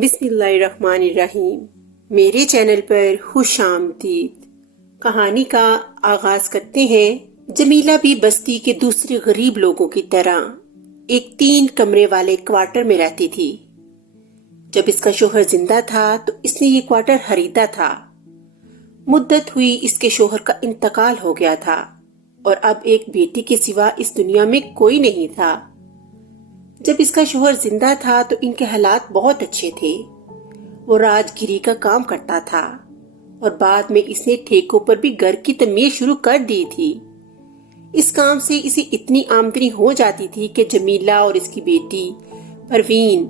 بسم اللہ الرحمن الرحیم۔ میرے چینل پر خوش آمدید۔ کہانی کا آغاز کرتے ہیں۔ جمیلہ بھی بستی کے دوسرے غریب لوگوں کی طرح ایک 3 کمرے والے کوارٹر میں رہتی تھی۔ جب اس کا شوہر زندہ تھا تو اس نے یہ کوارٹر خریدا تھا۔ مدت ہوئی اس کے شوہر کا انتقال ہو گیا تھا اور اب ایک بیٹی کے سوا اس دنیا میں کوئی نہیں تھا۔ جب اس کا شوہر زندہ تھا تو ان کے حالات بہت اچھے تھے۔ وہ راج گیری کا کام کرتا تھا اور بعد میں اس نے ٹھیکوں پر بھی گھر کی تعمیر شروع کر دی تھی۔ اس کام سے اسے اتنی آمدنی ہو جاتی تھی کہ جمیلہ اور اس کی بیٹی پروین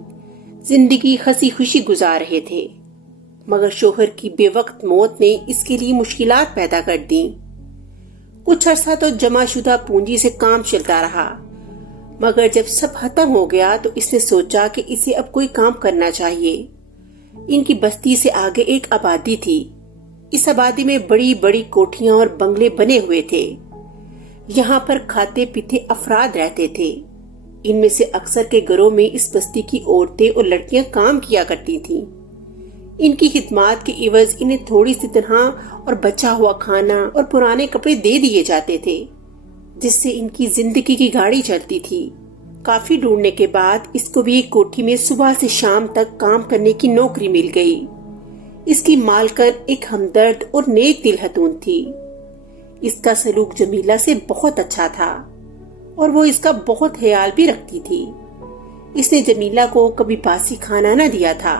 زندگی ہنسی خوشی گزار رہے تھے، مگر شوہر کی بے وقت موت نے اس کے لیے مشکلات پیدا کر دیں۔ کچھ عرصہ تو جمع شدہ پونجی سے کام چلتا رہا، مگر جب سب ختم ہو گیا تو اس نے سوچا کہ اسے اب کوئی کام کرنا چاہیے۔ ان کی بستی سے آگے ایک آبادی تھی۔ اس آبادی میں بڑی بڑی کوٹھیاں اور بنگلے بنے ہوئے تھے۔ یہاں پر کھاتے پیتے افراد رہتے تھے۔ ان میں سے اکثر کے گھروں میں اس بستی کی عورتیں اور لڑکیاں کام کیا کرتی تھیں۔ ان کی خدمات کے عوض انہیں تھوڑی سی تنخواہ اور بچا ہوا کھانا اور پرانے کپڑے دے دیے جاتے تھے، جس سے ان کی زندگی کی گاڑی چلتی تھی۔ کافی ڈھونڈنے کے بعد اس کو بھی ایک کوٹھی میں صبح سے شام تک کام کرنے کی نوکری مل گئی۔ اس کی مالکن ایک ہمدرد اور نیک دل خاتون تھی۔ اس کا سلوک جمیلہ سے بہت اچھا تھا اور وہ اس کا بہت خیال بھی رکھتی تھی۔ اس نے جمیلہ کو کبھی باسی کھانا نہ دیا تھا۔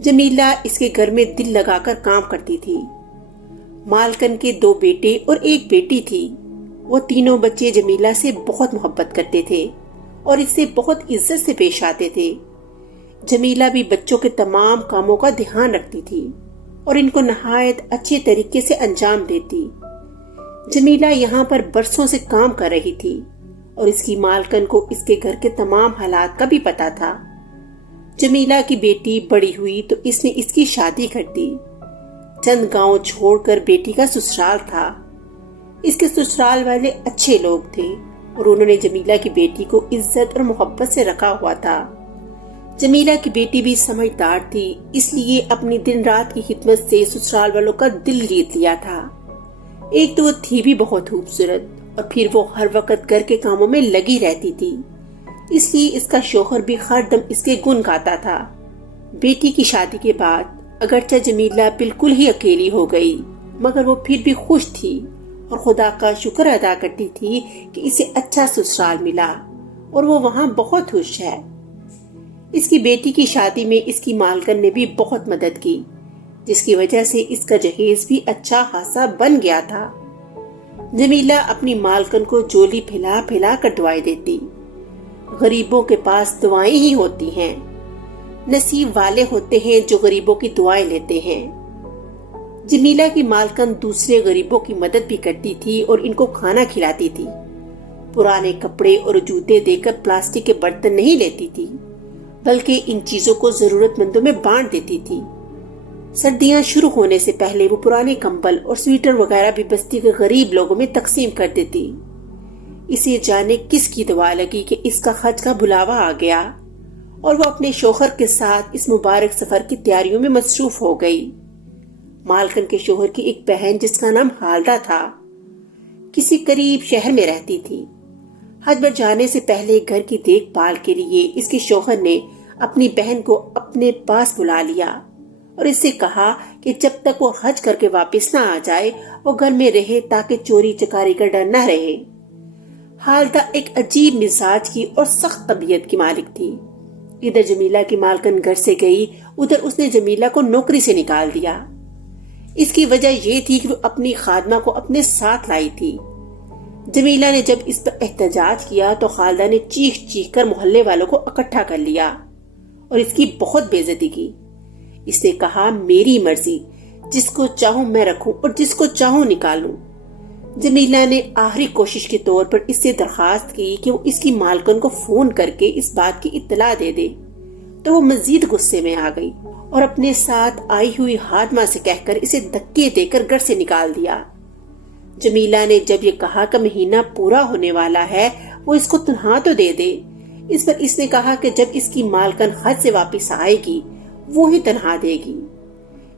جمیلہ اس کے گھر میں دل لگا کر کام کرتی تھی۔ مالکن کے 2 بیٹے اور 1 بیٹی تھی۔ وہ تینوں بچے جمیلہ سے بہت محبت کرتے تھے اور اس سے بہت عزت سے پیش آتے تھے۔ جمیلہ بھی بچوں کے تمام کاموں کا دھیان رکھتی تھی اور ان کو نہایت اچھے طریقے سے انجام دیتی۔ جمیلہ یہاں پر برسوں سے کام کر رہی تھی اور اس کی مالکن کو اس کے گھر کے تمام حالات کا بھی پتا تھا۔ جمیلہ کی بیٹی بڑی ہوئی تو اس نے اس کی شادی کر دی۔ چند گاؤں چھوڑ کر بیٹی کا سسرال تھا۔ اس کے سسرال والے اچھے لوگ تھے اور انہوں نے جمیلہ کی بیٹی کو عزت اور محبت سے رکھا ہوا تھا۔ جمیلہ کی بیٹی بھی سمجھدار تھی، اس لیے اپنی دن رات کی خدمت سے سسرال والوں کا دل جیت لیا تھا۔ ایک تو وہ تھی بھی بہت خوبصورت اور پھر وہ ہر وقت گھر کے کاموں میں لگی رہتی تھی، اس لیے اس کا شوہر بھی ہر دم اس کے گن گاتا تھا۔ بیٹی کی شادی کے بعد اگرچہ جمیلہ بالکل ہی اکیلی ہو گئی، مگر وہ پھر بھی خوش تھی اور خدا کا شکر ادا کرتی تھی کہ اسے اچھا سسرال ملا اور وہ وہاں بہت خوش ہے۔ اس کی بیٹی کی شادی میں اس کی مالکن نے بھی بہت مدد کی، جس کی وجہ سے اس کا جہیز بھی اچھا خاصا بن گیا تھا۔ جمیلہ اپنی مالکن کو جولی پھیلا پھیلا کر دعائیں دیتی۔ غریبوں کے پاس دعائیں ہی ہوتی ہیں، نصیب والے ہوتے ہیں جو غریبوں کی دعائیں لیتے ہیں۔ جمیلہ کی مالکن دوسرے غریبوں کی مدد بھی کرتی تھی اور ان کو کھانا کھلاتی تھی۔ پرانے کپڑے اور جوتے دے کر پلاسٹک کے برتن نہیں لیتی تھی، بلکہ ان چیزوں کو ضرورت مندوں میں بانٹ دیتی تھی۔ سردیاں شروع ہونے سے پہلے وہ پرانے کمبل اور سویٹر وغیرہ بھی بستی کے غریب لوگوں میں تقسیم کر دیتی۔ اسے جانے کس کی دعا لگی کہ اس کا حج کا بلاوا آ گیا اور وہ اپنے شوہر کے ساتھ اس مبارک سفر کی تیاریوں میں مصروف ہو گئی۔ مالکن کے شوہر کی ایک بہن جس کا نام خالدہ تھا، کسی قریب شہر میں رہتی تھی۔ حج پر جانے سے پہلے گھر کی دیکھ بھال کے لیے اس کے شوہر نے اپنی بہن کو اپنے پاس بلا لیا اور اس سے کہا کہ جب تک وہ حج کر کے واپس نہ آ جائے وہ گھر میں رہے تاکہ چوری چکاری کا ڈر نہ رہے۔ خالدہ ایک عجیب مزاج کی اور سخت طبیعت کی مالک تھی۔ ادھر جمیلہ کی مالکن گھر سے گئی، ادھر اس نے جمیلہ کو نوکری سے نکال دیا۔ اس کی وجہ یہ تھی کہ وہ اپنی خادمہ کو اپنے ساتھ لائی تھی۔ جمیلہ نے جب اس پر احتجاج کیا تو خالدہ نے چیخ چیخ کر محلے والوں کو اکٹھا کر لیا اور اس کی بہت بے عزتی کی۔ اس نے کہا، میری مرضی، جس کو چاہوں میں رکھوں اور جس کو چاہوں نکالوں۔ جمیلہ نے آخری کوشش کے طور پر اس سے درخواست کی کہ وہ اس کی مالکن کو فون کر کے اس بات کی اطلاع دے دے، تو وہ مزید غصے میں آ گئی اور اپنے ساتھ آئی ہوئی خادمہ سے کہہ کر اسے دھکے دے کر گھر سے نکال دیا۔ جمیلہ نے جب یہ کہا کہ مہینہ پورا ہونے والا ہے، وہ اس کو تنہا تو دے دے۔ اس پر اس نے کہا کہ جب اس کی مالکن حج سے واپس آئے گی وہ ہی تنہا دے گی۔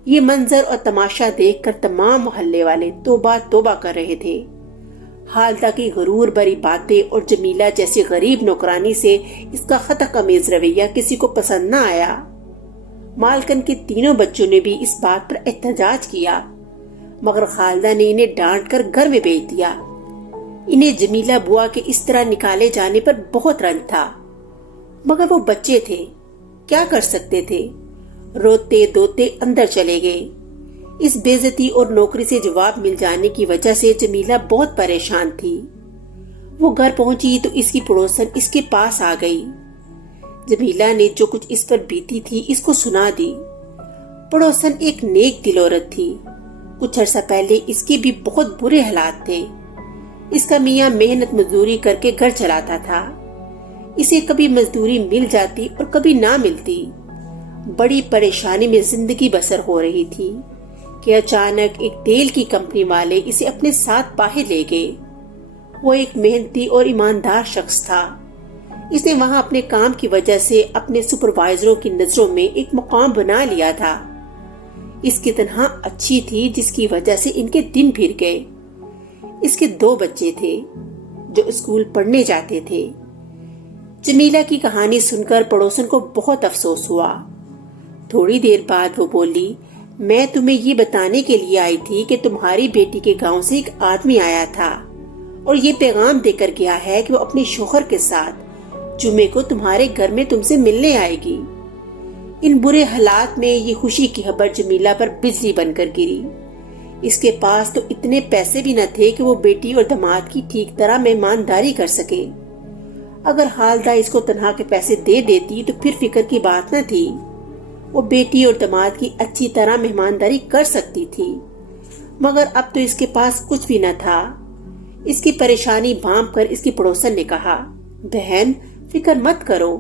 یہ منظر اور تماشا دیکھ کر تمام محلے والے توبہ توبہ کر رہے تھے۔ حالدہ کی غرور بری باتیں اور جمیلہ جیسی غریب نوکرانی سے اس کا خطا امیز رویہ کسی کو پسند نہ آیا۔ مالکن کے تینوں بچوں نے بھی اس بات پر احتجاج کیا، مگر خالدہ نے انہیں ڈانٹ کر گھر میں بھیج دیا۔ انہیں جمیلہ بوا کے اس طرح نکالے جانے پر بہت رنج تھا، مگر وہ بچے تھے، کیا کر سکتے تھے؟ روتے دوتے اندر چلے گئے۔ اس بے عزتی اور نوکری سے جواب مل جانے کی وجہ سے جمیلہ بہت پریشان تھی۔ وہ گھر پہنچی تو اس کی پڑوسن اس کے پاس آ گئی۔ جمیلہ نے جو کچھ اس پر بیتی تھی اس کو سنا دی۔ پڑوسن ایک نیک دل عورت تھی۔ کچھ عرصہ پہلے اس کے بھی بہت برے حالات تھے۔ اس کا میاں محنت مزدوری کر کے گھر چلاتا تھا۔ اسے کبھی مزدوری مل جاتی اور کبھی نہ ملتی۔ بڑی پریشانی میں زندگی بسر ہو رہی تھی کہ اچانک ایک تیل کی کمپنی والے اسے اپنے ساتھ باہر لے گئے۔ وہ ایک محنتی اور ایماندار شخص تھا۔ اس نے وہاں اپنے کام کی وجہ سے اپنے سپروائزروں کی نظروں میں ایک مقام بنا لیا تھا۔ اس کی تنہا اچھی تھی جس کی وجہ سے ان کے دن پھر گئے۔ اس کے 2 بچے تھے جو اسکول پڑھنے جاتے تھے۔ جمیلہ کی کہانی سن کر پڑوسن کو بہت افسوس ہوا۔ تھوڑی دیر بعد وہ بولی، میں تمہیں یہ بتانے کے لیے آئی تھی کہ تمہاری بیٹی کے گاؤں سے ایک آدمی آیا تھا اور یہ پیغام دے کر گیا ہے کہ وہ اپنے شوہر کے ساتھ جمعے کو تمہارے گھر میں تم سے ملنے آئے گی۔ ان برے حالات میں یہ خوشی کی خبر جمیلہ پر بجلی بن کر گری۔ اس کے پاس تو اتنے پیسے بھی نہ تھے کہ وہ بیٹی اور داماد کی ٹھیک طرح مہمانداری کر سکے۔ اگر حالدہ اس کو تنہا کے پیسے دے دیتی تو پھر فکر کی بات نہ تھی، وہ بیٹی اور داماد کی اچھی طرح مہمانداری کر سکتی تھی۔ مگر اب تو اس کے پاس کچھ بھی نہ تھا۔ اس کی پریشانی بھانپ کر اس کی پڑوسن نے کہا، بہن فکر مت کرو،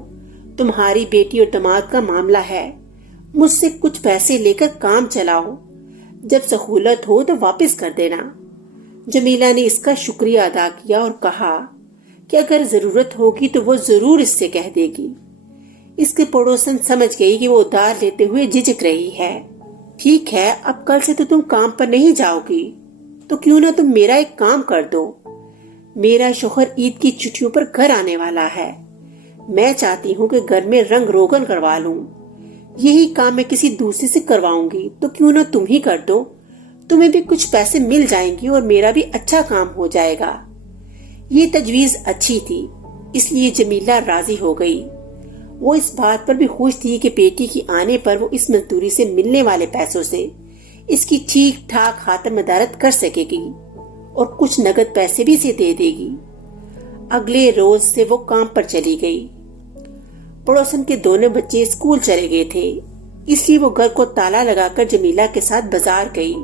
تمہاری بیٹی اور داماد کا معاملہ ہے، مجھ سے کچھ پیسے لے کر کام چلاؤ، جب سہولت ہو تو واپس کر دینا۔ جمیلہ نے اس کا شکریہ ادا کیا اور کہا کہ اگر ضرورت ہوگی تو وہ ضرور اس سے کہہ دے گی۔ اس کے پڑوسن سمجھ گئی کہ وہ ادار لیتے ہوئے جھجک رہی ہے۔ ٹھیک ہے، اب کل سے تو تم کام پر نہیں جاؤ گی، تو کیوں نہ تم میرا ایک کام کر دو۔ میرا شوہر عید کی چھٹیوں پر گھر آنے والا ہے، میں چاہتی ہوں کہ گھر میں رنگ روگن کروا لوں۔ یہی کام میں کسی دوسرے سے کرواؤں گی، تو کیوں نہ تم ہی کر دو، تمہیں بھی کچھ پیسے مل جائیں گی اور میرا بھی اچھا کام ہو جائے گا۔ یہ تجویز اچھی تھی، اس لیے جمیلہ راضی ہو گئی۔ وہ اس بات پر بھی خوش تھی کہ بیٹی کی آنے پر وہ اس مزدوری سے ملنے والے پیسوں سے اس کی ٹھیک ٹھاک خاطر مدارت کر سکے گی اور کچھ نقد پیسے بھی اسے دے دے گی۔ اگلے روز سے وہ کام پر چلی گئی۔ پڑوسن کے دونوں بچے اسکول چلے گئے تھے، اس لیے وہ گھر کو تالا لگا کر جمیلہ کے ساتھ بازار گئی۔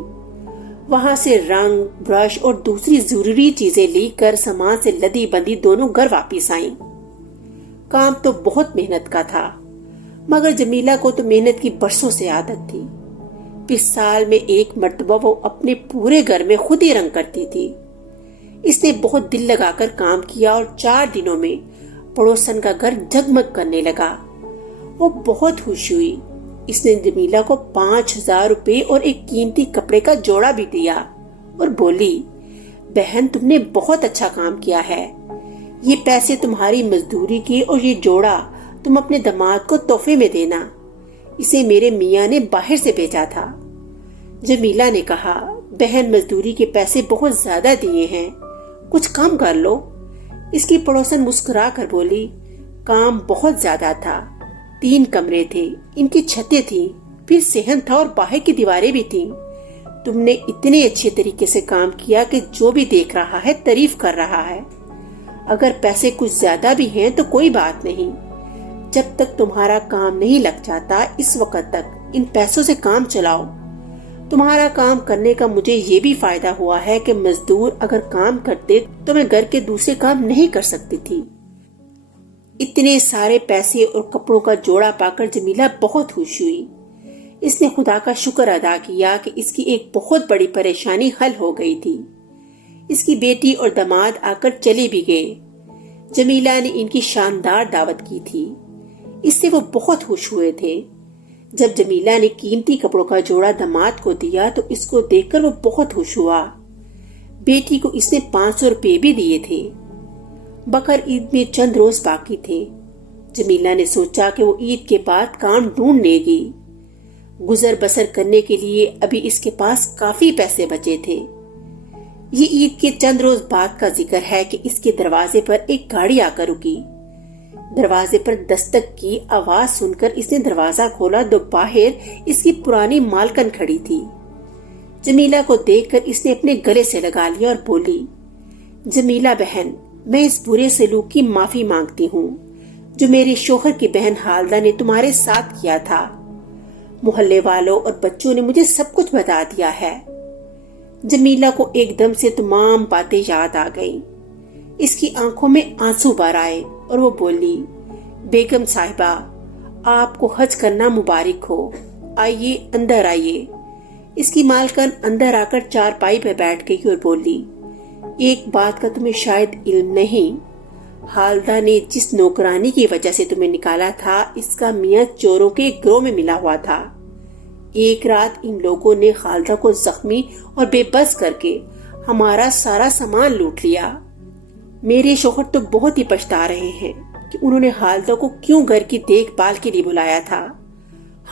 وہاں سے رنگ، برش اور دوسری ضروری چیزیں لی کر سامان سے لدی بندی دونوں گھر واپس آئیں۔ کام تو بہت محنت کا تھا، مگر جمیلہ کو تو محنت کی برسوں سے عادت تھی۔ پھر سال میں ایک مرتبہ وہ اپنے پورے گھر میں خود ہی رنگ کرتی تھی۔ اس نے بہت دل لگا کر کام کیا اور 4 دنوں میں پڑوسن کا گھر جگمگ کرنے لگا۔ وہ بہت خوش ہوئی۔ اس نے جمیلہ کو 5000 روپے اور ایک قیمتی کپڑے کا جوڑا بھی دیا اور بولی، بہن تم نے بہت اچھا کام کیا ہے، یہ پیسے تمہاری مزدوری کی اور یہ جوڑا تم اپنے داماد کو تحفے میں دینا، اسے میرے میاں نے باہر سے بھیجا تھا۔ جمیلہ نے کہا، بہن مزدوری کے پیسے بہت زیادہ دیے ہیں، کچھ کم کر لو۔ اس کی پڑوسن مسکرا کر بولی، کام بہت زیادہ تھا، 3 کمرے تھے، ان کی چھتیں تھیں، پھر صحن تھا اور باہر کی دیواریں بھی تھیں۔ تم نے اتنے اچھے طریقے سے کام کیا کہ جو بھی دیکھ رہا ہے تعریف کر رہا ہے۔ اگر پیسے کچھ زیادہ بھی ہیں تو کوئی بات نہیں، جب تک تمہارا کام نہیں لگ جاتا اس وقت تک ان پیسوں سے کام چلاؤ۔ تمہارا کام کرنے کا مجھے یہ بھی فائدہ ہوا ہے کہ مزدور اگر کام کرتے تو میں گھر کے دوسرے کام نہیں کر سکتی تھی۔ اتنے سارے پیسے اور کپڑوں کا جوڑا پا کر جمیلہ بہت خوش ہوئی۔ اس نے خدا کا شکر ادا کیا کہ اس کی ایک بہت بڑی پریشانی حل ہو گئی تھی۔ اس کی بیٹی اور داماد آ کر چلے بھی گئے۔ جمیلہ نے ان کی شاندار دعوت کی تھی، اس سے وہ بہت خوش ہوئے تھے۔ جب جمیلہ نے قیمتی کپڑوں کا جوڑا داماد کو دیا تو اس کو دیکھ کر وہ بہت خوش ہوا۔ بیٹی کو اس نے 500 روپے بھی دیے تھے۔ بقر عید میں چند روز باقی تھے۔ جمیلہ نے سوچا کہ وہ عید کے بعد کام ڈھونڈ لے گی۔ گزر بسر کرنے کے لیے ابھی اس کے پاس کافی پیسے بچے تھے۔ یہ عید کے چند روز بعد کا ذکر ہے کہ اس کے دروازے پر ایک گاڑی آ کر رکی۔ دروازے پر دستک کی آواز سن کر اس نے دروازہ کھولا تو باہر اس کی پرانی مالکن کھڑی تھی۔ جمیلہ کو دیکھ کر اس نے اپنے گلے سے لگا لیا اور بولی، جمیلہ بہن، میں اس برے سلوک کی معافی مانگتی ہوں جو میرے شوہر کی بہن حالدہ نے تمہارے ساتھ کیا تھا۔ محلے والوں اور بچوں نے مجھے سب کچھ بتا دیا ہے۔ جمیلہ کو ایک دم سے تمام باتیں یاد آ گئیں۔ اس کی آنکھوں میں آنسو بھر آئے اور وہ بولی، بیگم صاحبہ، آپ کو حج کرنا مبارک ہو، آئیے اندر آئیے۔ اس کی مالکن اندر آ کر چارپائی پہ بیٹھ گئی اور بولی، ایک بات کا تمہیں شاید علم نہیں، حالدہ نے جس نوکرانی کی وجہ سے تمہیں نکالا تھا اس کا میاں چوروں کے گروہ میں ملا ہوا تھا۔ ایک رات ان لوگوں نے حالدہ کو زخمی اور بے بس کر کے ہمارا سارا سامان لوٹ لیا۔ میرے شوہر تو بہت ہی پچھتا رہے ہیں کہ انہوں نے حالدہ کو کیوں گھر کی دیکھ بھال کے لیے بلایا تھا۔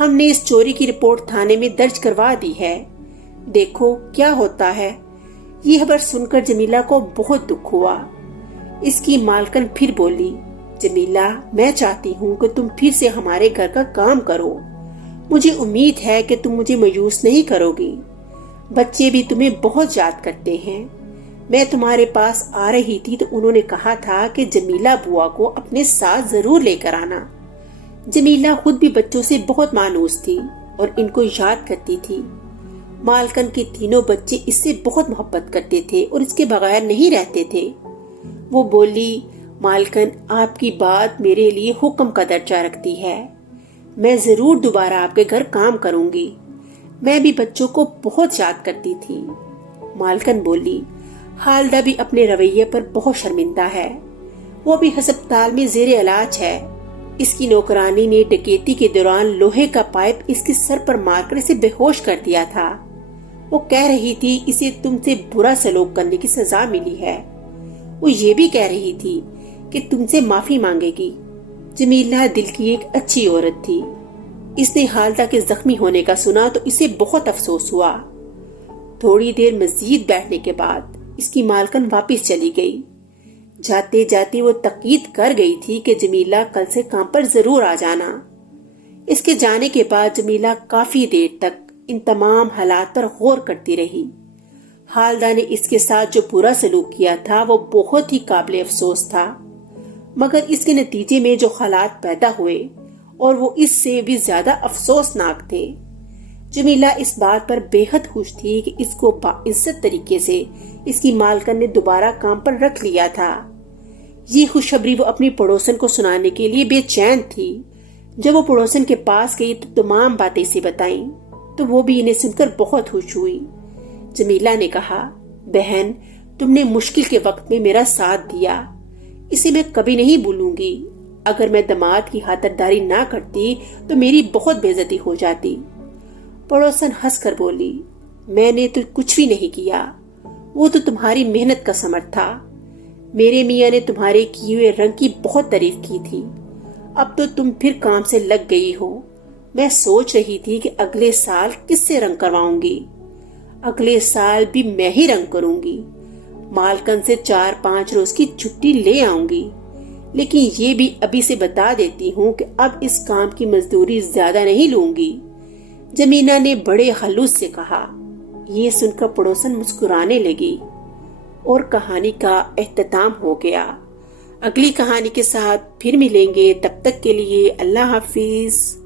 ہم نے اس چوری کی رپورٹ تھانے میں درج کروا دی ہے، دیکھو کیا ہوتا ہے۔ یہ خبر سن کر جمیلہ کو بہت دکھ ہوا۔ اس کی مالکن پھر بولی، جمیلہ، میں چاہتی ہوں کہ تم پھر سے ہمارے گھر کا کام کرو۔ مجھے امید ہے کہ تم مجھے مایوس نہیں کرو گی۔ بچے بھی تمہیں بہت یاد کرتے ہیں۔ میں تمہارے پاس آ رہی تھی تو انہوں نے کہا تھا کہ جمیلہ بوا کو اپنے ساتھ ضرور لے کر آنا۔ جمیلہ خود بھی بچوں سے بہت مانوس تھی اور ان کو یاد کرتی تھی۔ مالکن کے تینوں بچے اس سے بہت محبت کرتے تھے اور اس کے بغیر نہیں رہتے تھے۔ وہ بولی، مالکن، آپ کی بات میرے لیے حکم کا درجہ رکھتی ہے۔ میں ضرور دوبارہ آپ کے گھر کام کروں گی۔ میں بھی بچوں کو بہت یاد کرتی تھی۔ مالکن بولی، حالدہ بھی اپنے رویے پر بہت شرمندہ ہے۔ وہ بھی ہسپتال میں زیر علاج ہے۔ اس کی نوکرانی نے ڈکیتی کے دوران لوہے کا پائپ اس کے سر پر مار کر اسے بے ہوش کر دیا تھا۔ وہ کہہ رہی تھی اسے تم سے برا سلوک کرنے کی سزا ملی ہے۔ وہ یہ بھی کہہ رہی تھی کہ تم سے معافی مانگے گی۔ جمیلہ دل کی ایک اچھی عورت تھی۔ اس نے حالدہ کے زخمی ہونے کا سنا تو اسے بہت افسوس ہوا۔ تھوڑی دیر مزید بیٹھنے کے بعد اس کی مالکن واپس چلی گئی۔ جاتے جاتے وہ تاکید کر گئی تھی کہ جمیلہ کل سے کام پر ضرور آ جانا۔ اس کے جانے کے بعد جمیلہ کافی دیر تک ان تمام حالات پر غور کرتی رہی۔ حالدہ نے اس کے ساتھ جو برا سلوک کیا تھا وہ بہت ہی قابل افسوس تھا، مگر اس کے نتیجے میں جو حالات پیدا ہوئے اور وہ اس سے بھی زیادہ افسوسناک تھے۔ جمیلہ اس بات پر بے حد خوش تھی کہ اس کو باعزت طریقے سے اس کی مالکن نے دوبارہ کام پر رکھ لیا تھا۔ یہ خوشخبری وہ اپنی پڑوسن کو سنانے کے لیے بے چین تھی۔ جب وہ پڑوسن کے پاس گئی تو تمام باتیں اسے بتائیں تو وہ بھی انہیں سن کر بہت خوش ہوئی۔ جمیلہ نے کہا، بہن، تم نے مشکل کے وقت میں میرا ساتھ دیا، اسے میں کبھی نہیں بھولوں گی۔ اگر میں داماد کی خاطرداری نہ کرتی تو میری بہت بے عزتی ہو جاتی۔ پڑوسن ہنس کر بولی، میں نے تو کچھ بھی نہیں کیا، وہ تو تمہاری محنت کا ثمر تھا۔ میرے میاں نے تمہارے کیے ہوئے رنگ کی بہت تعریف کی تھی۔ اب تو تم پھر کام سے لگ گئی ہو۔ میں سوچ رہی تھی کہ اگلے سال کس سے رنگ کرواؤں گی۔ اگلے سال بھی میں ہی رنگ کروں گی۔ مالکن سے 4-5 روز کی چھٹی لے آؤں گی، لیکن یہ بھی ابھی سے بتا دیتی ہوں کہ اب اس کام کی مزدوری زیادہ نہیں لوں گی۔ جمیلہ نے بڑے خلوص سے کہا۔ یہ سن کر پڑوسن مسکرانے لگی اور کہانی کا اختتام ہو گیا۔ اگلی کہانی کے ساتھ پھر ملیں گے، تب تک کے لیے اللہ حافظ۔